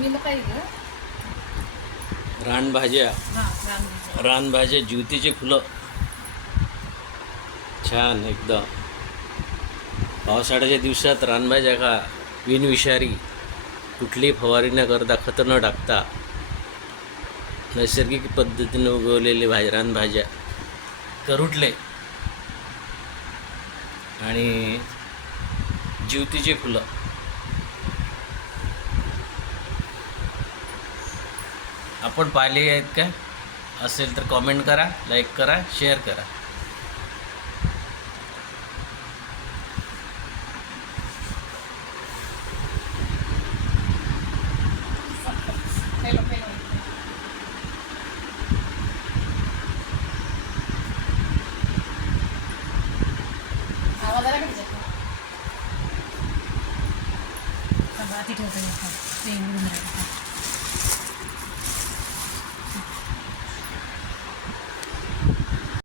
मी नका ग? रानभाज्या. रानभाज्या. ज्योतीची फुलं. छान एकदम. पावसाळ्याच्या दिवसात रानभाज्या का बिनविषारी. कुठलीही फवारणी न करता खतं न टाकता. नैसर्गिक पद्धतीने उगवलेले भाज रानभाज्या. करुटले आणि ज्योतीची फुलं. आपण पाहिले आहेत का? असेल तर कॉमेंट करा लाईक करा शेअर करा. पहिलं